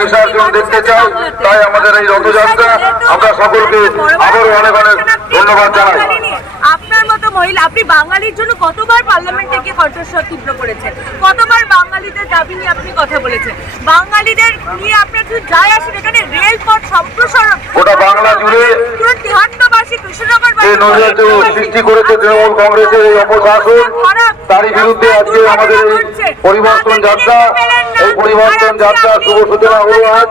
বিসর্জন দেখতে চাই। তাই আমাদের এই রথযাত্রা আমরা সকলকে আবারও অনেক অনেক ধন্যবাদ জানাই। আপনার মতো মহিলা, আপনি বাঙালির জন্য কতবার পার্লামেন্টে গিয়ে কণ্ঠস্বর তীব্র করেছেন, কতবার বাঙালিদের দাবি নিয়ে আপনি কথা বলেছেন, বাঙালিদের নিয়ে আপনার কিছু যায় আসেন। এখানে রেলপথ সম্প্রসারণ গোটা বাংলা জুড়ে 73 কৃষ্ণনগর সৃষ্টি করেছে তৃণমূল কংগ্রেসের এই অপশাসন, তারই বিরুদ্ধে আজকে আমাদের এই পরিবর্তন যাত্রা। এই পরিবর্তন যাত্রা শুভ সূচনা হলো আজ।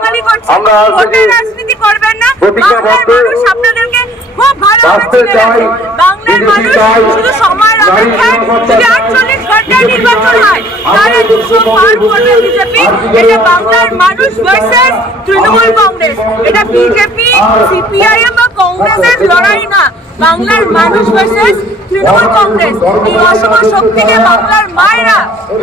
আমরা আজ থেকে রাজনীতি করবেন না, প্রতিজ্ঞাবদ্ধ আপনাদেরকে খুব ভালো রাখতে চাই। বাংলার মানুষ শুধু সময়ের অপেক্ষায়, যদি 48 ঘন্টায় নির্বাচন হয় তাহলে 200 পার করবে বিজেপি। এটা বাংলার মানুষ ভার্সেস তৃণমূল কংগ্রেস, এটা বিজেপি সিপিআইএম বা কংগ্রেসের লড়াই না, বাংলার মানুষ ভার্সেস তৃণমূল কংগ্রেস। এই অশুভ শক্তিকে বাংলার মায়েরা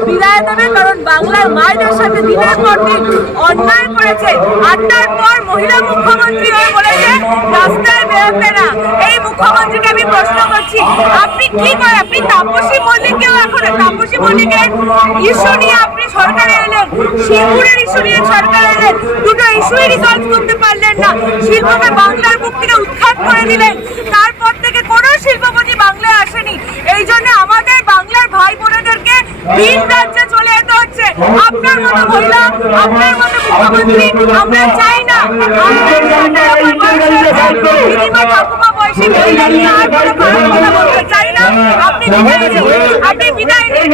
বিদায় দেবে, কারণ বাংলার মায়েদের সাথে দিনের পর দিন অন্যায় করেছে। 8টার পর মহিলা মুখ্যমন্ত্রী হয়ে বলেছে রাস্তায় বেরোতে না। এই মুখ্যমন্ত্রীকে আমি প্রশ্ন করছি, আপনি কি করেন? আপনি তাপসী মল্লিককেও এখন তাপসী মল্লিকের ইস্যু নিয়ে আপনি সরকারে এলেন, শিবপুরের ইস্যু নিয়ে সরকারে এলেন, দুটো ইস্যুই রিজলভ করতে পারলেন না। শিল্পকে বাংলার বুক থেকে উৎখাত করে দিলেন, তারপর থেকে কোনো শিল্পপতি বাংলায় আসেনি। এই জন্য আমাদের বাংলার ভাই বোনেদেরকে ভিন রাজ্যে চলে যেতে হচ্ছে। আপনার মতো মহিলা, আপনার মতো মুখ্যমন্ত্রী আমরা চাই না। আপনি বিদায় নিন,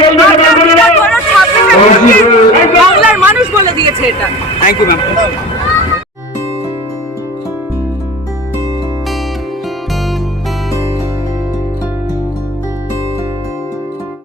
বাংলার মানুষ বলে দিয়েছে এটা। Thank you ma'am.